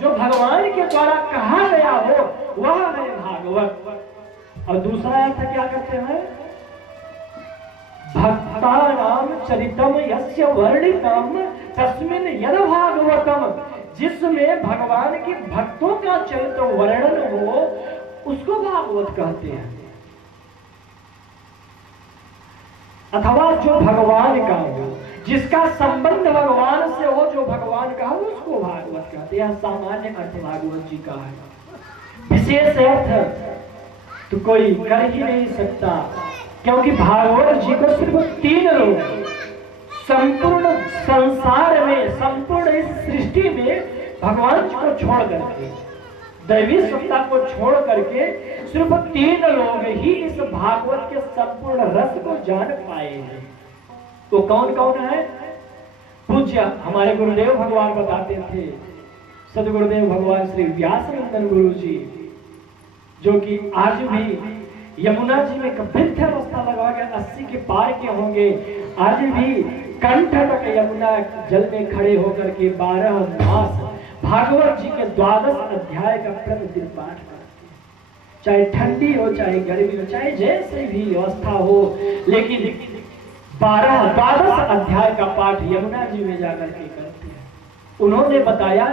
जो भगवान के द्वारा कहा गया हो वह है भागवत। और दूसरा अर्थ क्या करते हैं? भक्तानाम चरितम यस्य वर्णितम तस्मिन् यद भागवतम, जिसमें भगवान के भक्तों का चरित्र वर्णन हो उसको भागवत कहते हैं। अथवा जो भगवान का हो, जिसका संबंध भगवान से हो, जो भगवान का हो उसको भागवत कहते हैं। सामान्य अर्थ भागवत जी का है, विशेष अर्थ तो कोई कर ही नहीं सकता, क्योंकि भागवत जी को सिर्फ 3 लोग संपूर्ण संसार में, संपूर्ण इस सृष्टि में भगवान जी को छोड़ करके, दैवी सत्ता को छोड़ करके सिर्फ 3 लोग ही इस भागवत के संपूर्ण रस को जान पाए हैं। तो कौन कौन है? पूज्य हमारे गुरुदेव भगवान बताते थे, सदगुरुदेव भगवान श्री व्यासनंदन गुरु जी, जो कि आज भी यमुना जी में वृद्ध अवस्था लगा के 80 के पार के होंगे, आज भी कंठ तक यमुना जल में खड़े होकर के 12 मास भागवत जी के 12 अध्याय का प्रतिदिन पाठ करते हैं। चाहे ठंडी हो, चाहे गर्मी हो, चाहे जैसे भी अवस्था हो, लेकिन 12 अध्याय का पाठ यमुना जी में जाकर के करते हैं। उन्होंने बताया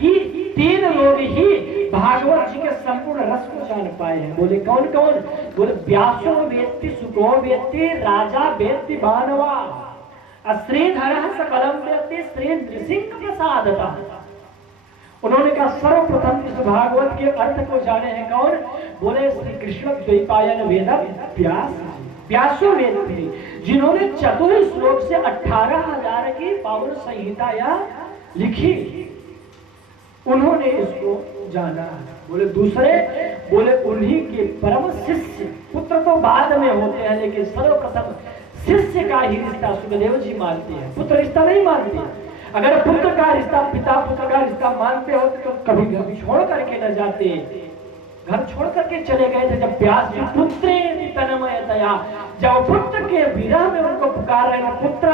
कि 3 लोग ही भागवत जी के संपूर्ण रस को जान पाए हैं। बोले कौन कौन? बोले व्यासो वेत्ति सुको वेत्ति राजा वेत्ति भानवा श्रीधर सकलम वेत्ति श्री नृसिंह प्रसादतः। उन्होंने कहा सर्वप्रथम इस भागवत के अर्थ को जाने हैं कौन? बोले श्री कृष्ण द्वैपायन वेद व्यासो वेत्ति, जिन्होंने चतुर श्लोक से 18,000 की पावन संहिता या लिखी, उन्होंने इसको जाना। बोले दूसरे, बोले उन्हीं के परम शिष्य, पुत्र तो बाद में होते हैं लेकिन सर्वप्रथम शिष्य का ही रिश्ता सुखदेव जी मानते हैं, पुत्र रिश्ता नहीं मानते। अगर पुत्र का रिश्ता, पिता पुत्र का रिश्ता मानते होते तो कभी घर छोड़ करके न जाते, घर छोड़ करके चले गए थे। जब व्यास जी पुत्रे तन्मयतया, जब पुत्र के विरह में उनको पुकार रहे हैं, पुत्र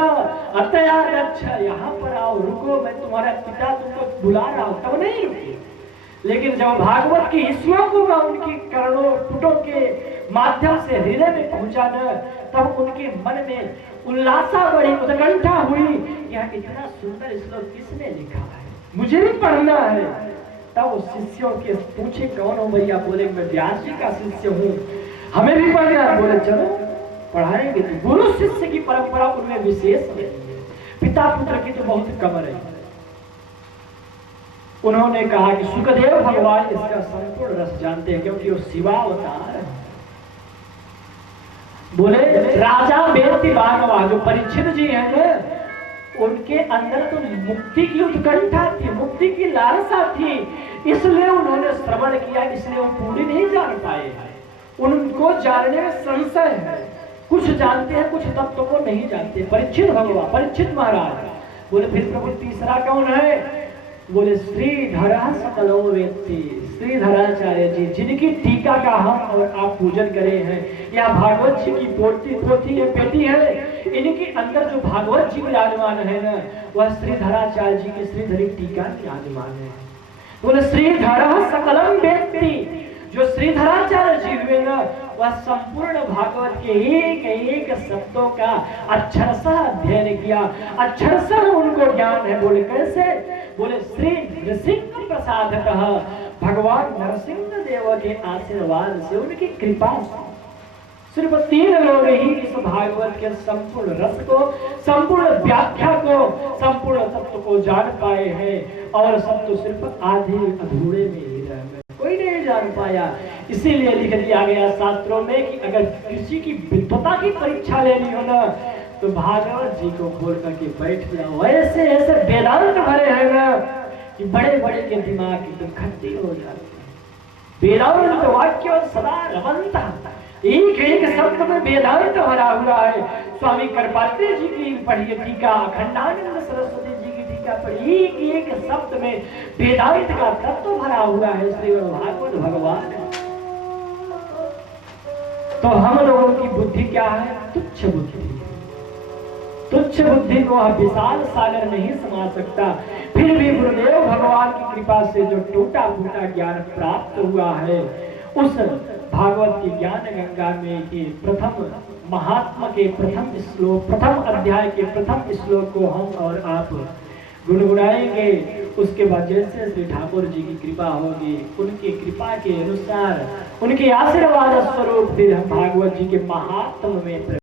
अतया रक्ष, यहाँ पर आओ, रुको, मैं तुम्हारा पिता तुमको बुला रहा हूं, तब नहीं रुके। लेकिन जब भागवत की श्लोकों का उनकी करोड़ों पुटों के माध्यम से हृदय में पहुंचा न, तब उनके मन में उल्लासा बढ़ी, उत्कंठा हुई, यह इतना सुंदर श्लोक किसने लिखा है, मुझे भी पढ़ना है। तब उस शिष्यों के पूछे कौन हो भैया? बोले मैं व्यास जी का शिष्य हूँ, हमें भी पढ़ना है। बोले चलो पढ़ाएंगे। तो गुरु शिष्य की परंपरा उनमें विशेष है, पिता पुत्र की तो बहुत कम है। उन्होंने कहा कि सुखदेव भगवान इसका संपूर्ण रस जानते हैं, क्योंकि वो शिवावतार है। बोले राजा वेत्ति भानवा, जो परीक्षित जी हैं ना, उनके अंदर तो मुक्ति की उत्कंठा थी, मुक्ति की लालसा थी, इसलिए उन्होंने श्रवण किया, इसलिए वो पूरी नहीं जान पाए। उनको जानने में संशय है, कुछ जानते हैं, कुछ तत्व को नहीं जानते। परीक्षित भगवान, परीक्षित महाराज। बोले फिर प्रभु तीसरा कौन है? बोले श्रीधर सकलो वेत्ति, श्रीधराचार्य जी, जिनकी टीका का हम और आप पूजन करे हैं। यह भागवत जी की पोथी है, पेटी है, इनके अंदर जो भागवत जी विराजमान है ना, वह श्रीधराचार्य जी की श्रीधरी टीका विराजमान है। बोले श्रीधर सकलम वेत्ति, जो श्रीधराचार्य जी हुए ना, वह संपूर्ण भागवत के एक एक शब्दों का अक्षरशः अध्ययन किया, अक्षरशः उनको ज्ञान है। बोले कैसे? बोले श्री नृसिंह प्रसादतः, भगवान नरसिंह देव के आशीर्वाद से, उनकी कृपा से सिर्फ 3 लोग ही इस भागवत के संपूर्ण रस को, संपूर्ण व्याख्या को, संपूर्ण तत्व को जान पाए हैं। और सब तो सिर्फ आधे अधूरे में ही रह गए, कोई नहीं जान पाया। इसीलिए लिख दिया गया शास्त्रों में कि अगर किसी की विद्वता की परीक्षा लेनी हो ना, तो भागवत जी को खोल करके बैठ जाओ। ऐसे ऐसे वेदांत भरे हैं ना कि बड़े बड़े के दिमाग एकदम खट्टी हो जाते हैं। वेदांत वाक्य सदा रमंता, एक एक शब्द में वेदांत भरा हुआ है। स्वामी कृपात्री जी की पढ़िए टीका, अखंडानंद सरस्वती जी की टीका पढ़िए, एक एक शब्द में वेदांत का तत्व भरा हुआ है। श्री भागवत भगवान। तो हम लोगों की बुद्धि क्या है? तुच्छ बुद्धि। तुच्छ बुद्धि को विशाल सागर नहीं समा सकता। फिर भी गुरुदेव भगवान की कृपा से जो टूटा फूटा ज्ञान प्राप्त हुआ है, उस भागवत की ज्ञान गंगा में के प्रथम महात्मा के प्रथम श्लोक, प्रथम अध्याय के प्रथम श्लोक को हम और आप गुनगुनाएंगे। उसके बाद जैसे श्री ठाकुर जी की कृपा होगी, उनकी कृपा के अनुसार, उनके आशीर्वाद स्वरूप फिर हम भागवत जी के महात्म में